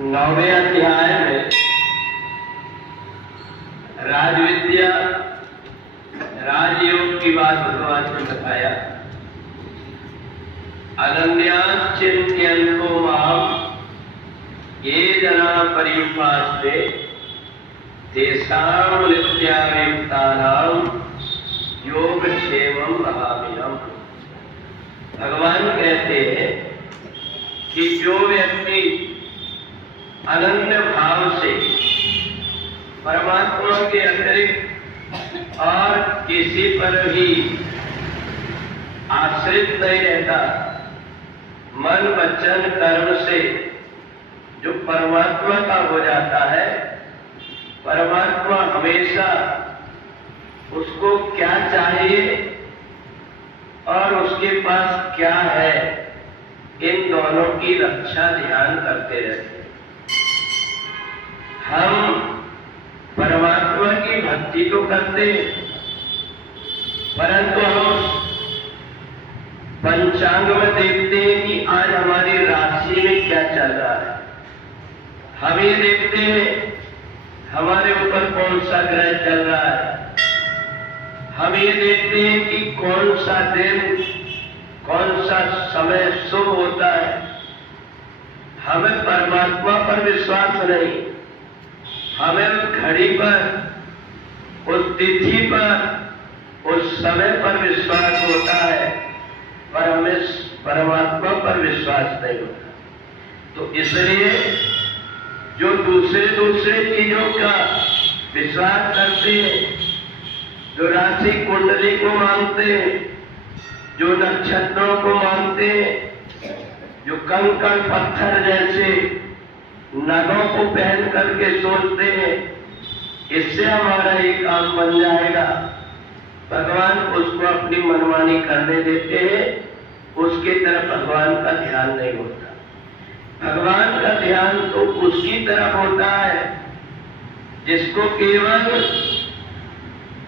9वें अध्याय में राजविद्या राजयोग की बात भगवान ने बताया। अनन्याश्चिन्तयन्तो माम् ये जना पर्युपासते तेषां नित्याभियुक्तानां योगक्षेमं वहाम्यहम्। भगवान कहते हैं कि जो व्यक्ति अनन्य भाव से परमात्मा के अतिरिक्त और किसी पर भी आश्रित नहीं रहता, मन वचन कर्म से जो परमात्मा का हो जाता है, परमात्मा हमेशा उसको क्या चाहिए और उसके पास क्या है, इन दोनों की रक्षा ध्यान करते रहते हैं। हम परमात्मा की भक्ति तो करते हैं, परंतु हम पंचांग में देखते हैं कि आज हमारी राशि में क्या चल रहा है। हम ये देखते हैं हमारे ऊपर कौन सा ग्रह चल रहा है। हम ये देखते हैं कि कौन सा दिन, कौन सा समय शुभ होता है। हमें परमात्मा पर विश्वास नहीं, हमें उस घड़ी पर, उस तिथि पर, उस समय पर विश्वास होता है, पर हमें परमात्मा पर विश्वास नहीं होता। तो इसलिए जो दूसरे चीजों का विश्वास करते हैं, जो राशि कुंडली को मानते हैं, जो नक्षत्रों को मानते हैं, जो कंकड़ पत्थर जैसे नगों को पहन करके सोचते हैं इससे हमारा ये काम बन जाएगा, भगवान उसको अपनी मनमानी करने देते हैं। उसकी तरफ भगवान का ध्यान नहीं होता। भगवान का ध्यान तो उसकी तरफ होता है जिसको केवल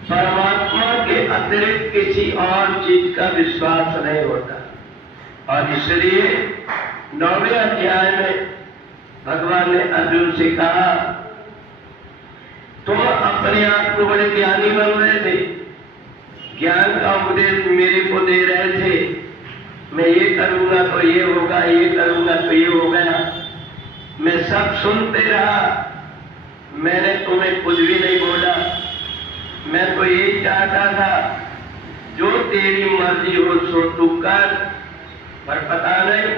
परमात्मा के अतिरिक्त किसी और चीज का विश्वास नहीं होता। और इसलिए 9वें अध्याय में भगवान ने अर्जुन से कहा, तुम अपने आप को बड़े ज्ञानी बन रहे थे, ज्ञान का उपदेश मेरे को दे रहे थे, मैं ये करूंगा तो ये होगा, ये करूंगा तो ये हो गया। मैं सब सुनते रहा, मैंने तुम्हें कुछ भी नहीं बोला। मैं तो यही चाहता था जो तेरी मर्जी हो सो तू कर, पर पता नहीं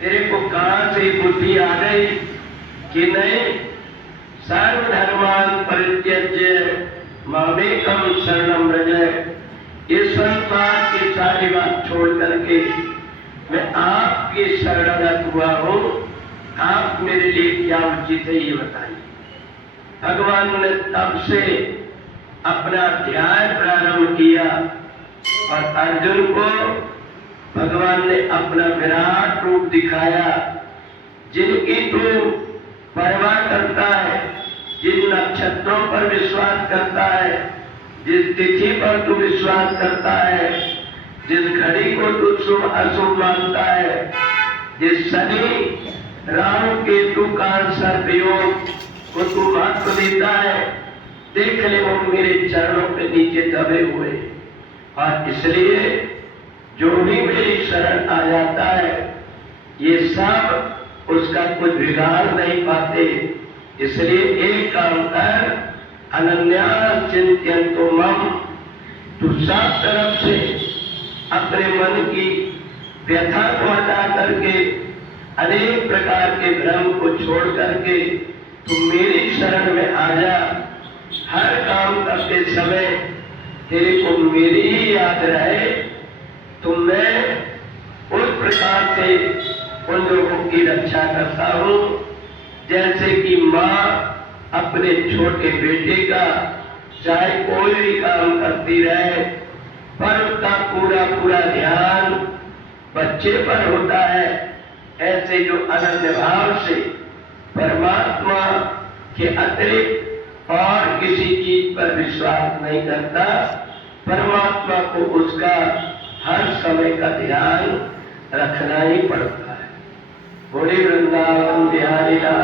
तेरे को कहां से बुद्धि आ गई कि नहीं, सर्वधर्मान परित्यज्य मामेकम शरणं व्रज। इस संसार की सारी बात छोड़ करके मैं आपकी शरणागत हुआ हूं, आप मेरे लिए क्या उचित है ये बताइए। भगवान ने तब से अपना अध्याय प्रारंभ किया और अर्जुन को भगवान ने अपना विराट रूप दिखाया। जिनकी तू परवाह करता है, जिन नक्षत्रों पर विश्वास करता है, जिस तिथि पर तू विश्वास करता है, जिस घड़ी को तू शुभ अशुभ मानता है, जिस शनि राहु केतु का सर्पयोग को तू महत्व देता है, देख ले वो मेरे चरणों के नीचे दबे हुए। और इसलिए जो भी मेरी शरण आ जाता है, ये सब उसका कुछ बिगाड़ नहीं पाते। इसलिए एक काम कर, अनन्याश्चिन्तयन्तो माम्, तू सब तरफ से अपने मन की व्यथा को हटा करके, अनेक प्रकार के भ्रम को छोड़ करके तू मेरी शरण में आ जा। हर काम करते समय तेरे को मेरी ही याद रहे, तो मैं उस प्रकार से उन लोगों की रक्षा करता हूं जैसे कि माँ अपने छोटे बेटे का चाहे कोई भी काम करती रहे, पर उसका पूरा ध्यान बच्चे पर होता है। ऐसे जो अनन्य भाव से परमात्मा के अतिरिक्त और किसी चीज पर विश्वास नहीं करता, परमात्मा को उसका हर समय का ध्यान रखना ही पड़ता है। बोले वृंदावन बिहारी लाल।